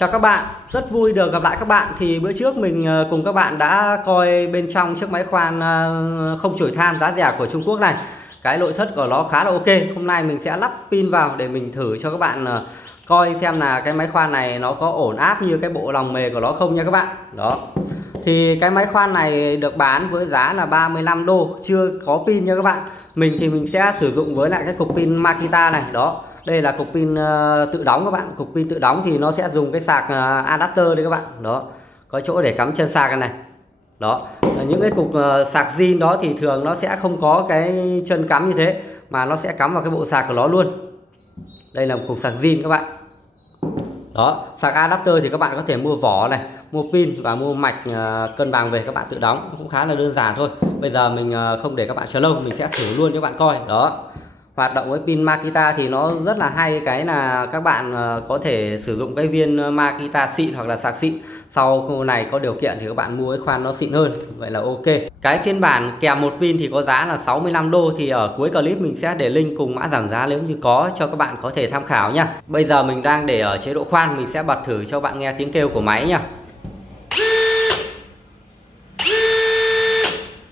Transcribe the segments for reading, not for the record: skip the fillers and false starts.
Chào các bạn, rất vui được gặp lại các bạn. Thì bữa trước mình cùng các bạn đã coi bên trong chiếc máy khoan không chổi than giá rẻ của Trung Quốc này. Cái nội thất của nó khá là ok. Hôm nay mình sẽ lắp pin vào để mình thử cho các bạn coi xem là cái máy khoan này nó có ổn áp như cái bộ lòng mề của nó không nha các bạn. Đó. Thì cái máy khoan này được bán với giá là 35 đô, chưa có pin nha các bạn. Mình thì mình sẽ sử dụng với lại cái cục pin Makita này. Đó. Đây là cục pin tự đóng các bạn. Cục pin tự đóng thì nó sẽ dùng cái sạc adapter đây các bạn. Đó. Có chỗ để cắm chân sạc này. Đó. Những cái cục sạc zin đó thì thường nó sẽ không có cái chân cắm như thế, mà nó sẽ cắm vào cái bộ sạc của nó luôn. Đây là một cục sạc zin các bạn. Đó, sạc adapter thì các bạn có thể mua vỏ này, mua pin và mua mạch cân bằng về các bạn tự đóng, cũng khá là đơn giản thôi. Bây giờ mình không để các bạn chờ lâu, mình sẽ thử luôn cho các bạn coi. Đó. Hoạt động với pin Makita thì nó rất là hay, cái là các bạn có thể sử dụng cái viên Makita xịn hoặc là sạc xịn. Sau khu này có điều kiện thì các bạn mua cái khoan nó xịn hơn, vậy là ok. Cái phiên bản kèm một pin thì có giá là 65 đô, thì ở cuối clip mình sẽ để link cùng mã giảm giá nếu như có, cho các bạn có thể tham khảo nha. Bây giờ mình đang để ở chế độ khoan, mình sẽ bật thử cho bạn nghe tiếng kêu của máy nha.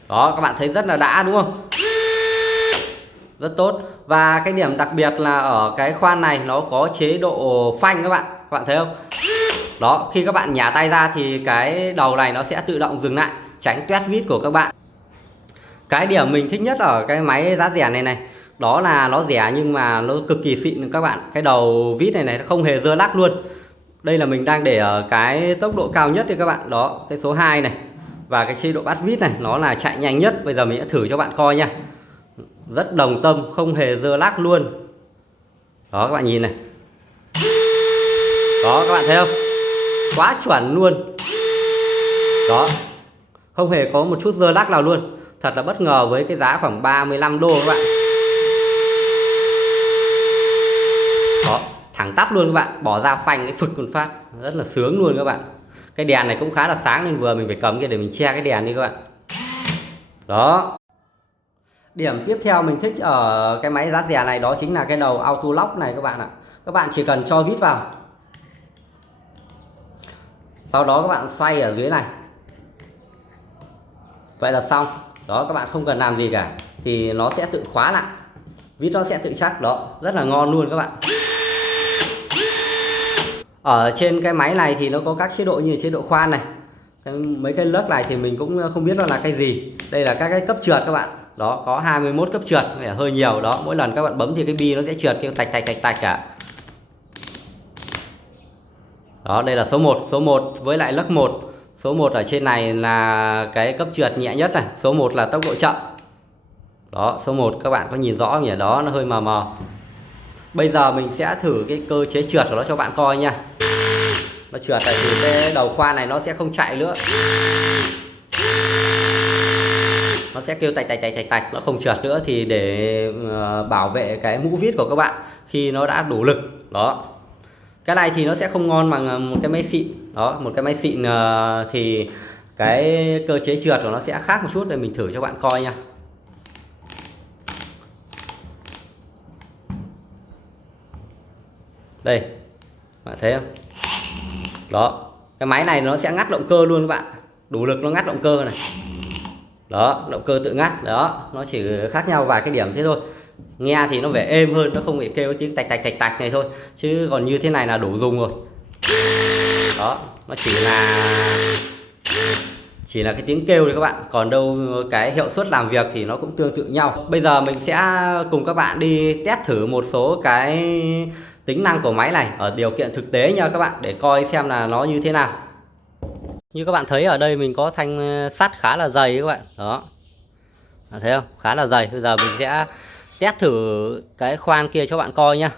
Đó, các bạn thấy rất là đã đúng không? Rất tốt. Và cái điểm đặc biệt là ở cái khoan này nó có chế độ phanh các bạn thấy không? Đó, khi các bạn nhả tay ra thì cái đầu này nó sẽ tự động dừng lại, tránh toét vít của các bạn. Cái điểm mình thích nhất ở cái máy giá rẻ này đó là nó rẻ nhưng mà nó cực kỳ xịn các bạn. Cái đầu vít này nó không hề rơ lắc luôn. Đây là mình đang để ở cái tốc độ cao nhất đây các bạn. Đó, cái số 2 này. Và cái chế độ bắt vít này nó là chạy nhanh nhất. Bây giờ mình sẽ thử cho bạn coi nha. Rất đồng tâm, không hề rơ lắc luôn. Đó, các bạn nhìn này. Đó, các bạn thấy không? Quá chuẩn luôn. Đó, không hề có một chút rơ lắc nào luôn. Thật là bất ngờ với cái giá khoảng 35 đô các bạn. Đó, thẳng tắp luôn các bạn. Bỏ ra phanh cái phực một phát, rất là sướng luôn các bạn. Cái đèn này cũng khá là sáng nên vừa mình phải cầm cái để mình che cái đèn đi các bạn. Đó. Điểm tiếp theo mình thích ở cái máy giá rẻ này đó chính là cái đầu auto lock này các bạn ạ. Các bạn chỉ cần cho vít vào, sau đó các bạn xoay ở dưới này, vậy là xong. Đó, các bạn không cần làm gì cả thì nó sẽ tự khóa lại, vít nó sẽ tự chắc. Đó, rất là ngon luôn các bạn. Ở trên cái máy này thì nó có các chế độ như chế độ khoan này. Mấy cái lớp này thì mình cũng không biết nó là cái gì. Đây là các cái cấp trượt các bạn. Đó, có 21 cấp trượt, hơi nhiều. Đó, mỗi lần các bạn bấm thì cái bi nó sẽ trượt kêu tạch tạch tạch tạch cả. Đó, đây là số 1 với lại lớp 1. Số 1 ở trên này là cái cấp trượt nhẹ nhất này, số 1 là tốc độ chậm. Đó, số 1 các bạn có nhìn rõ không nhỉ? Đó, nó hơi mờ mờ. Bây giờ mình sẽ thử cái cơ chế trượt của nó cho bạn coi nha. Nó trượt này thì cái đầu khoan này nó sẽ không chạy nữa. Nó sẽ kêu tạch tạch tạch tạch tạch, nó không trượt nữa, thì để bảo vệ cái mũ vít của các bạn khi nó đã đủ lực. Đó. Cái này thì nó sẽ không ngon bằng một cái máy xịn. Đó, một cái máy xịn thì cái cơ chế trượt của nó sẽ khác một chút, để mình thử cho bạn coi nha. Đây, bạn thấy không? Đó, cái máy này nó sẽ ngắt động cơ luôn các bạn. Đủ lực nó ngắt động cơ này. Đó, động cơ tự ngắt. Đó, nó chỉ khác nhau vài cái điểm thế thôi. Nghe thì nó vẻ êm hơn, nó không bị kêu tiếng tạch tạch tạch tạch này thôi. Chứ còn như thế này là đủ dùng rồi. Đó, nó chỉ là cái tiếng kêu đấy các bạn. Còn đâu cái hiệu suất làm việc thì nó cũng tương tự nhau. Bây giờ mình sẽ cùng các bạn đi test thử một số cái tính năng của máy này ở điều kiện thực tế nha các bạn, để coi xem là nó như thế nào. Như các bạn thấy ở đây mình có thanh sắt khá là dày các bạn. Đó, bạn thấy không? Khá là dày. Bây giờ mình sẽ test thử cái khoan kia cho bạn coi nha.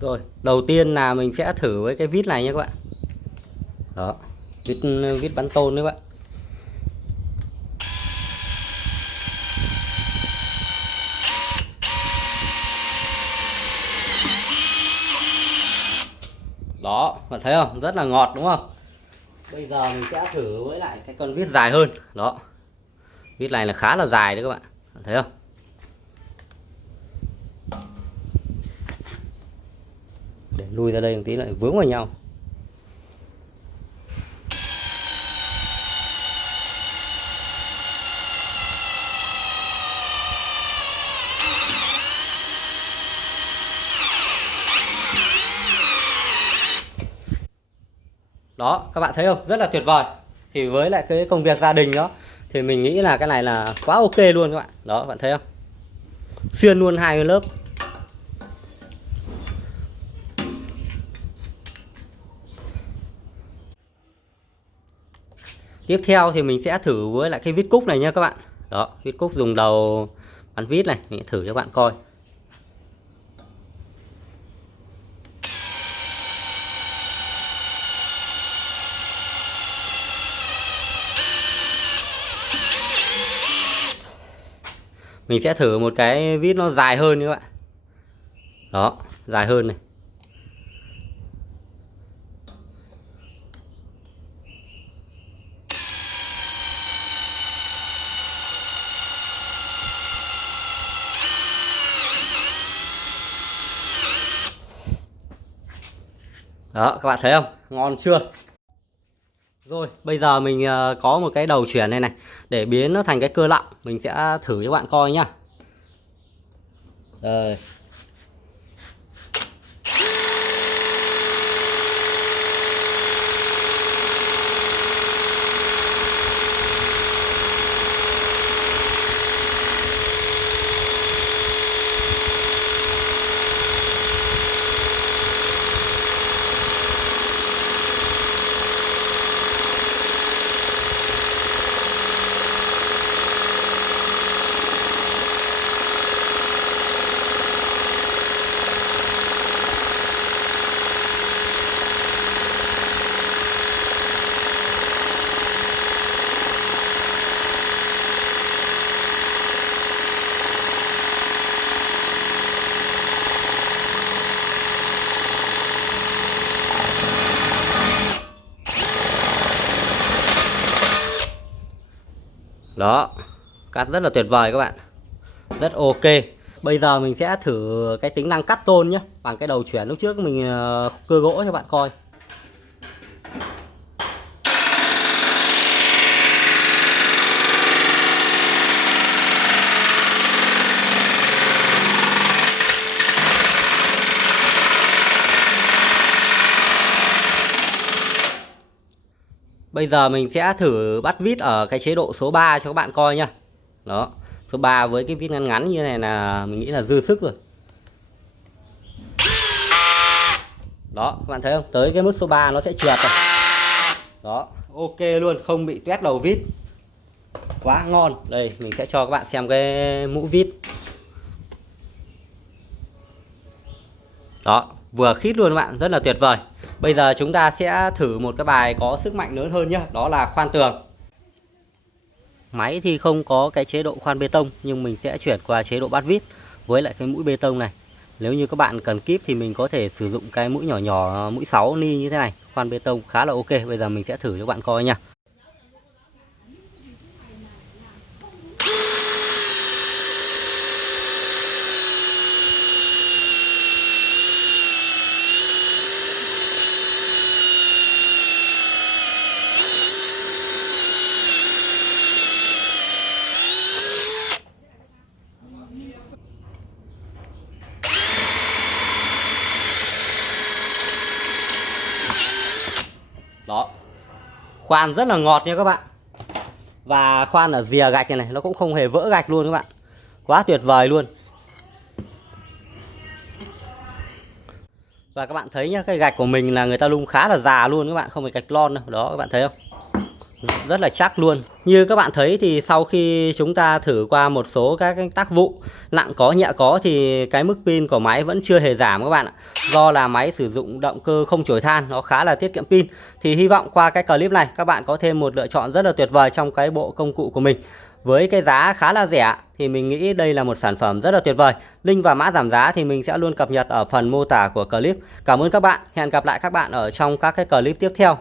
Rồi, đầu tiên là mình sẽ thử với cái vít này nha các bạn. Đó, vít bắn tôn đấy các bạn. Đó, bạn thấy không? Rất là ngọt đúng không? Bây giờ mình sẽ thử với lại cái con vít dài hơn. Đó, vít này là khá là dài đấy các bạn. Bạn thấy không? Để lui ra đây một tí lại vướng vào nhau. Đó, các bạn thấy không? Rất là tuyệt vời. Thì với lại cái công việc gia đình đó thì mình nghĩ là cái này là quá ok luôn các bạn. Đó, các bạn thấy không? Xuyên luôn 2 lớp. Tiếp theo thì mình sẽ thử với lại cái vít cúc này nha các bạn. Đó, vít cúc dùng đầu bắn vít này, mình sẽ thử cho các bạn coi. Mình sẽ thử một cái vít nó dài hơn các bạn. Đó, dài hơn này. Đó, các bạn thấy không? Ngon chưa? Rồi, bây giờ mình có một cái đầu chuyển này này để biến nó thành cái cơ lọng, mình sẽ thử cho bạn coi nhá. Rồi. Đó, cắt rất là tuyệt vời các bạn. Rất ok. Bây giờ mình sẽ thử cái tính năng cắt tôn nhé, bằng cái đầu chuyển lúc trước mình cưa gỗ cho bạn coi. Bây giờ mình sẽ thử bắt vít ở cái chế độ số 3 cho các bạn coi nha. Đó, số 3 với cái vít ngắn ngắn như này là mình nghĩ là dư sức rồi. Đó, các bạn thấy không? Tới cái mức số 3 nó sẽ trượt rồi. Đó, ok luôn, không bị tuét đầu vít. Quá ngon. Đây, mình sẽ cho các bạn xem cái mũ vít. Đó, vừa khít luôn các bạn, rất là tuyệt vời. Bây giờ chúng ta sẽ thử một cái bài có sức mạnh lớn hơn nhé, đó là khoan tường. Máy thì không có cái chế độ khoan bê tông, nhưng mình sẽ chuyển qua chế độ bắt vít với lại cái mũi bê tông này. Nếu như các bạn cần kíp thì mình có thể sử dụng cái mũi nhỏ nhỏ, mũi 6 ni như thế này, khoan bê tông khá là ok. Bây giờ mình sẽ thử cho các bạn coi nha. Đó, khoan rất là ngọt nha các bạn. Và khoan ở rìa gạch này nó cũng không hề vỡ gạch luôn các bạn. Quá tuyệt vời luôn. Và các bạn thấy nhá, cái gạch của mình là người ta nung khá là già luôn các bạn, không phải gạch lon đâu. Đó, các bạn thấy không? Rất là chắc luôn. Như các bạn thấy thì sau khi chúng ta thử qua một số các cái tác vụ nặng có nhẹ có thì cái mức pin của máy vẫn chưa hề giảm các bạn ạ. Do là máy sử dụng động cơ không chổi than, nó khá là tiết kiệm pin. Thì hy vọng qua cái clip này các bạn có thêm một lựa chọn rất là tuyệt vời trong cái bộ công cụ của mình. Với cái giá khá là rẻ thì mình nghĩ đây là một sản phẩm rất là tuyệt vời. Link và mã giảm giá thì mình sẽ luôn cập nhật ở phần mô tả của clip. Cảm ơn các bạn. Hẹn gặp lại các bạn ở trong các cái clip tiếp theo.